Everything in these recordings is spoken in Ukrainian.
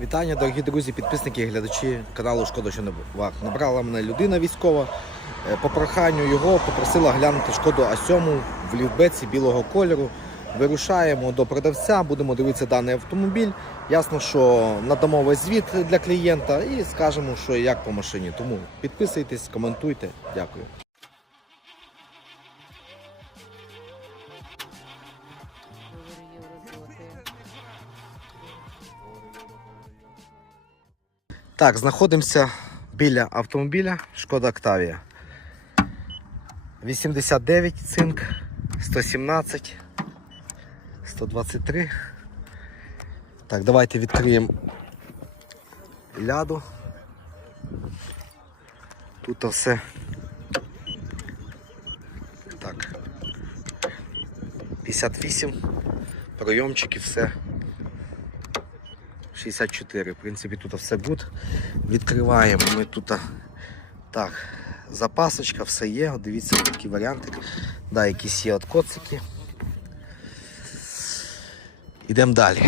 Вітання, дорогі друзі, підписники і глядачі каналу Шкода, що не вах. Набрала мене людина військова. Е, По проханню його попросила глянути шкоду А7 в лівбеці білого кольору. Вирушаємо до продавця, будемо дивитися даний автомобіль. Ясно, що надамо весь звіт для клієнта і скажемо, що і як по машині. Тому підписуйтесь, коментуйте. Дякую. Так, знаходимося біля автомобіля Шкода Октавія. 89 цинк, 117, 123. Так, давайте відкриємо ляду. Тут все. Так. 58. Пройомчики, все. 64. В принципі, тут все гуд. Відкриваємо ми тут. Так, запасочка, все є. Дивіться, такий варіантик. Да, якісь є от коцики. Йдемо далі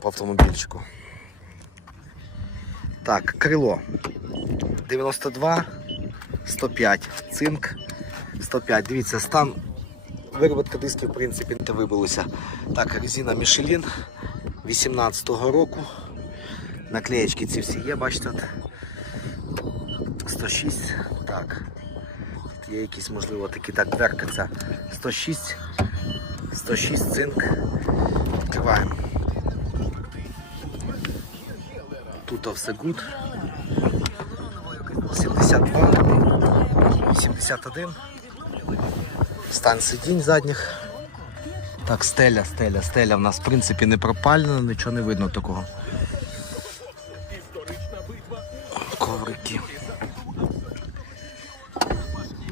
по автомобільчику. Так, крило. 92, 105, цинк 105. Дивіться, стан вироботка дисків, в принципі, не вибилося. Так, резина Michelin 18-го року. Наклеєчки ці всі є, бачите. от. 106. Так. Тут є якісь, можливо, такі так, дверка ця 106. 106 цинк. Відкриваємо. Тут все гуд. 72. 81. Стан сидінь задніх. Так, стеля, стеля, стеля в нас в принципі не пропалена, нічого не видно такого. Коврики.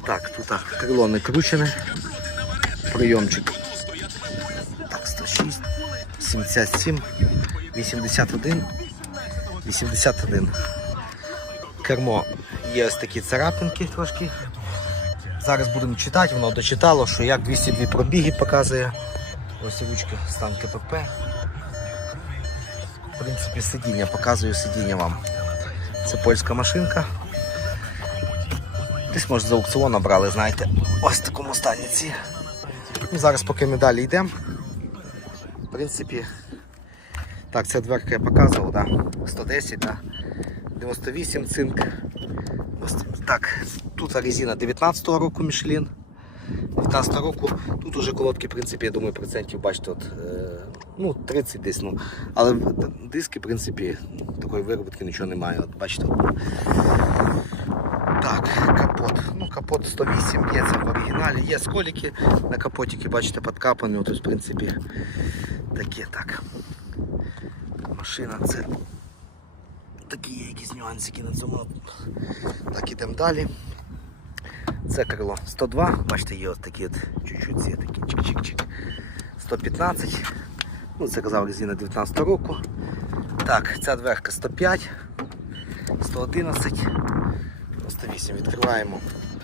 Так, тут так, крило не кручене. Прийомчик. Так, 106, 77, 81, 81. Кермо є ось такі царапинки трошки. Зараз будемо читати, воно дочитало, що як 202 пробіги показує. Ось ручки стан КПП. В принципі, сидіння, показую сидіння вам. Це польська машинка. Десь може з аукціону брали, знаєте, ось в такому стані ці. Ну, зараз поки ми далі йдемо. В принципі, так, ця дверка я показував, да? 110, да? 98 цинк. Так, тут резина 19-го року Michelin. 19 року. Тут уже колодки, в принципі, я думаю, процентів, бачите, от, е, ну, 30 десь, ну. Але диски, в принципі, такої виробітки нічого немає. От, бачите. Так, капот. Ну, капот 108 є, це в оригіналі. Є сколіки на капотики, бачите, підкапані. Тобто, в принципі, таке так. Машина це такі є якісь нюансики на цьому. Так, ідемо далі. Це крило 102, бачите, є ось такі от чуть-чуть такі чик-чик-чик. 115. Ну, це казав резина 19 року. Так, ця дверка 105, 111, 108. Відкриваємо.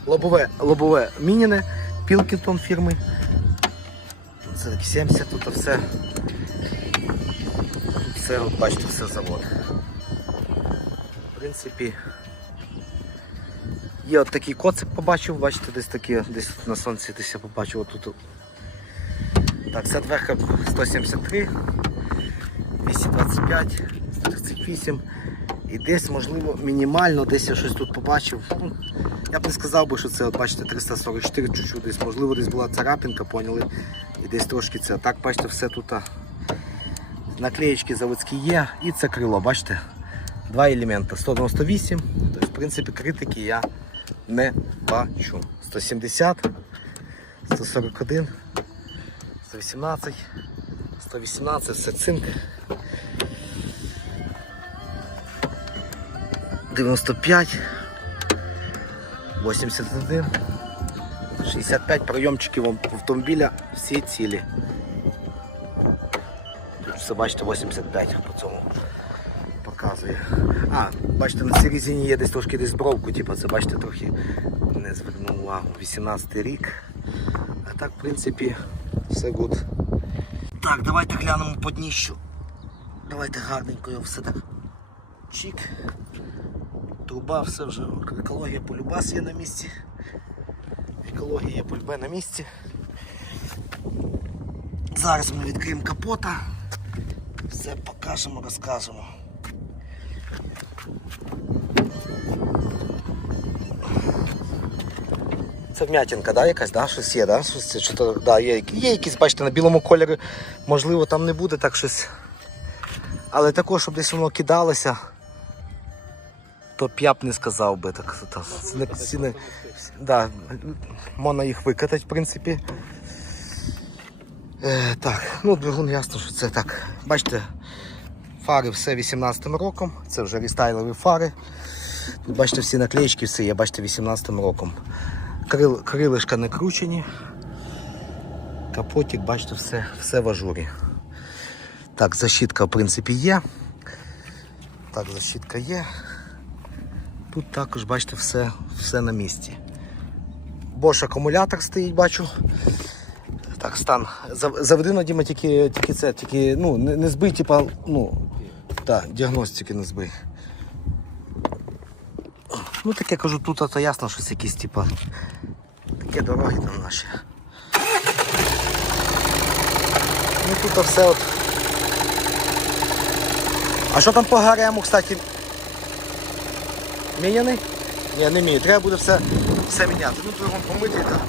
Лобове, лобове мініне, Пілкінтон фірми. Це такі 70, тут все. Все, бачите, все завод. В принципі, Є от такий коцик побачив, бачите, десь такі, десь на сонці десь я побачив отут. Так, ця дверка 173, 225, 138. І десь, можливо, мінімально, десь я щось тут побачив. Ну, я б не сказав би, що це, от бачите, 344 чуть-чуть десь, можливо, десь була царапинка, поняли. І десь трошки це. Так, бачите, все тут. Наклеєчки заводські є. І це крило, бачите? Два елемента. 198. Тобто, в принципі, критики я не бачу. 170, 141, 118, 118, це цинк. 95, 81, 65 прийомчиків автомобіля, всі цілі. Тут все бачите 85 по цьому показує. А, бачите, на цій резині є десь трошки десь бровку, типу, це бачите трохи не звернув увагу. 18 рік. А так, в принципі, все гуд. Так, давайте глянемо по дніщу. Давайте гарненько його все так Чик. Труба, все вже. Екологія полюбас є на місці. Екологія пульбе на місці. Зараз ми відкриємо капота. Все покажемо, розкажемо. Це вмятинка, да, якась, да? Щось є, да? Щось, це, що да, є, є якісь, бачите, на білому кольорі, можливо, там не буде так щось. Але також, щоб десь воно кидалося, то б я б не сказав би так. То, це не, да, можна їх викатати, в принципі. Е, так, ну двигун ясно, що це так. Бачите, фари все 18-м роком, це вже рестайлові фари. Тут бачите всі наклеїчки, все є, бачите, 18-м роком. Крил, крилишка не кручені. Капотик, бачите, все, все в ажурі. Так, защитка в принципі є. Так, защитка є. Тут також, бачите, все, все на місці. Bosch акумулятор стоїть, бачу. Так, стан. Зав- Заведено, Діма, тільки, тільки це, тільки ну, не, не збий, типа, ну, так, діагностики не збий. Ну таке кажу, тут то ясно, щось якісь, типа, такі дороги там наші. Ну тут все от. А що там по гарему, кстати? Міняний? Ні, не мій. Треба буде все, все міняти. Ну двигун помитий, так.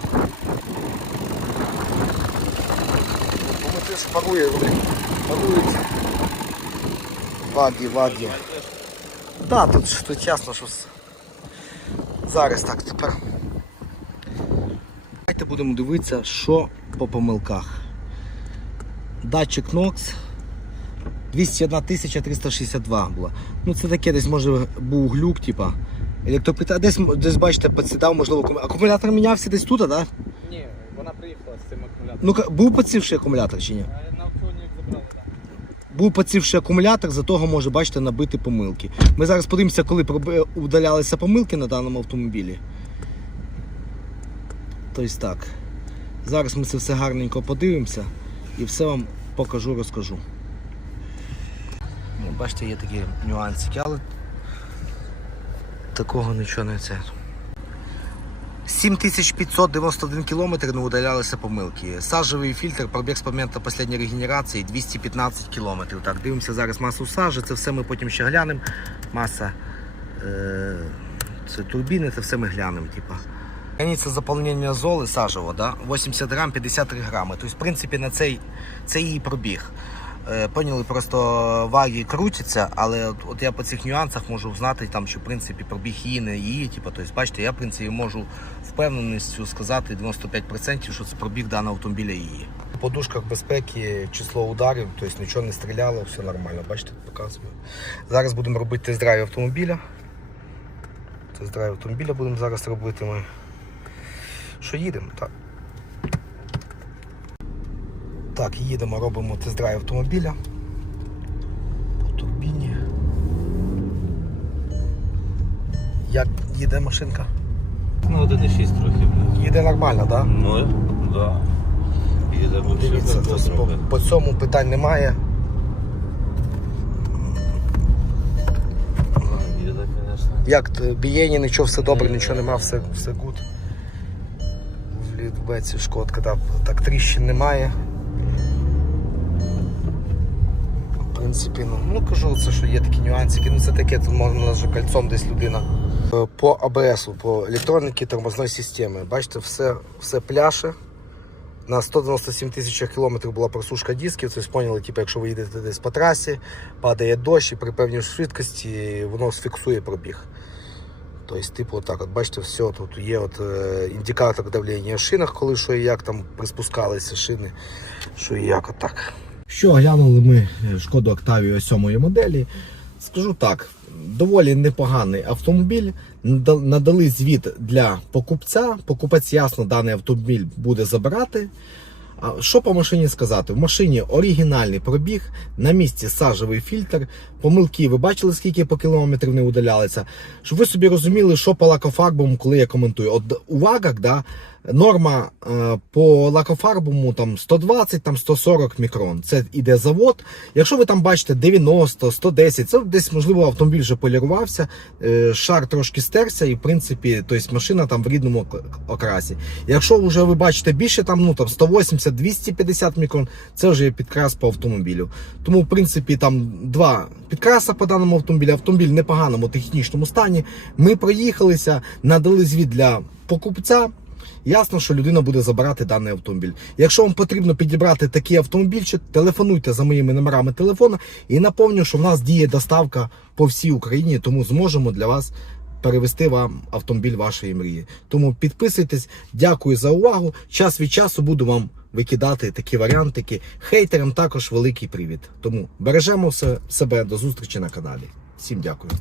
Помити, що парує, блін. Парується. Ваді, ваді. Так, тут, тут ясно, що з- зараз так тепер. Давайте будемо дивитися, що по помилках. Датчик NOx 201 362 була. Ну це таке десь може був глюк, типа. Електроприта... Десь, десь бачите, підсідав, можливо, акум- акумулятор мінявся десь тут, так? Да? Ні, вона приїхала з цим акумулятором. Ну був поцівший акумулятор чи ні? А на аукціоні як забрали, так. Був поцівший акумулятор, за того може, бачите, набити помилки. Ми зараз подивимося, коли удалялися помилки на даному автомобілі. Тобто так. Зараз ми це все гарненько подивимося і все вам покажу, розкажу. Ну, бачите, є такі нюансики, але такого нічого не це. 7591 кілометр не удалялися помилки. Сажевий фільтр, пробіг з моменту останньої регенерації 215 кілометрів. Так, дивимося зараз масу сажі, це все ми потім ще глянемо. Маса е, це турбіни, це все ми глянемо. Типа. Границя заповнення золи сажево, да? 80 грам, 53 грами. Тобто, в принципі, на цей, це її пробіг. Е, Поняли, просто ваги крутяться, але от, от я по цих нюансах можу знати, там, що в принципі пробіг її не її. Типу, тобто, бачите, я в принципі можу впевненістю сказати 95%, що це пробіг даного автомобіля її. В подушках безпеки число ударів, тобто нічого не стріляло, все нормально. Бачите, показую. Зараз будемо робити тест-драйв автомобіля. Тест-драйв автомобіля будемо зараз робити ми. Що їдемо? Так. Так, їдемо, робимо тест-драйв автомобіля. По турбіні. Як їде машинка? Ну, 1,6 трохи, блядь. Їде нормально, так? Да? Ну, да. Їде вообще Дивіться, тобто по, добре. по цьому питань немає. Їде, звісно. Як т- бієння, нічого, все добре, нічого нема, все, все гуд. В літбеці шкодка, так, так тріщин немає. Принципі, ну, ну кажу, це що є такі нюансики, ну це таке, тут можна вже кольцом десь людина. Е, По АБС, по електроніки тормозної системи. Бачите, все, все пляше. На 197 тисячах кілометрів була просушка дисків. Тобто поняли, типу, якщо ви їдете десь по трасі, падає дощ і при певній швидкості воно сфіксує пробіг. Тобто, типу, отак, от бачите, все тут є от, е, індикатор давлення в шинах, коли що і як там приспускалися шини, що і як отак. Що глянули ми шкоду Octavia 7 моделі. Скажу так, доволі непоганий автомобіль. Надали звіт для покупця. Покупець ясно даний автомобіль буде забирати. Що по машині сказати? В машині оригінальний пробіг, на місці сажевий фільтр, помилки. Ви бачили, скільки по кілометрів не удалялися. Щоб ви собі розуміли, що по лакофарбовому, коли я коментую. От у да, норма е, по лакофарбовому там 120, там 140 мікрон. Це іде завод. Якщо ви там бачите 90, 110, це десь можливо автомобіль вже полірувався, е, шар трошки стерся, і в принципі, тобто машина там в рідному окрасі. Якщо вже ви бачите більше, там ну там 180, 250 мікрон, це вже є підкрас по автомобілю. Тому, в принципі, там два підкраса по даному автомобілю. Автомобіль в непоганому технічному стані. Ми проїхалися, надали звіт для покупця. Ясно, що людина буде забирати даний автомобіль. Якщо вам потрібно підібрати такий автомобільчик, телефонуйте за моїми номерами телефону і наповню, що в нас діє доставка по всій Україні, тому зможемо для вас перевести вам автомобіль вашої мрії. Тому підписуйтесь, дякую за увагу. Час від часу буду вам викидати такі варіантики. Хейтерам також великий привід. Тому бережемо себе до зустрічі на каналі. Всім дякую.